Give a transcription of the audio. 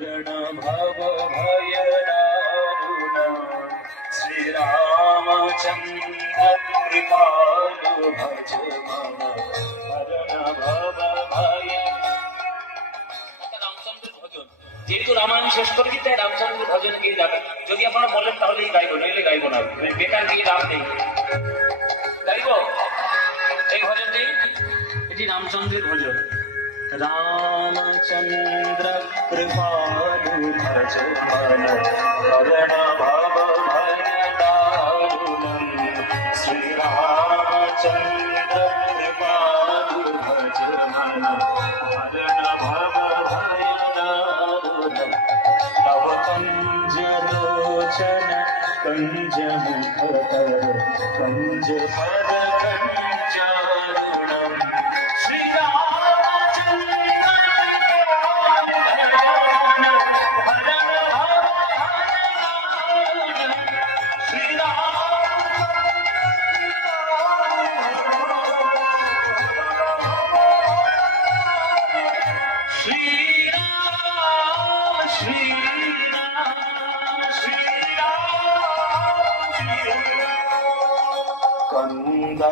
हरण भव भय दारुण श्री रामचंद्र कृपालु भज मन हरण भव भय। রামচন্দ্রের ভজন যেহেতু রামায়ণ শেষ করে দিতে রামচন্দ্রের ভজন গিয়ে যাবে। যদি আপনারা বলেন তাহলেই গাইবো, নইলে গাইবো না, বেকার গিয়ে লাভ নেই। গাইবো এই ভজনটি, এটি রামচন্দ্রের ভজন। रामचंद्र कृपालु भज मन हरण भव भय दारुणं श्री रामचंद्र कृपालु भज मन हरण भव भय दारुणं तव कंज लोचन कंज मुखकर कंज पद कंचारुणं श्री कंद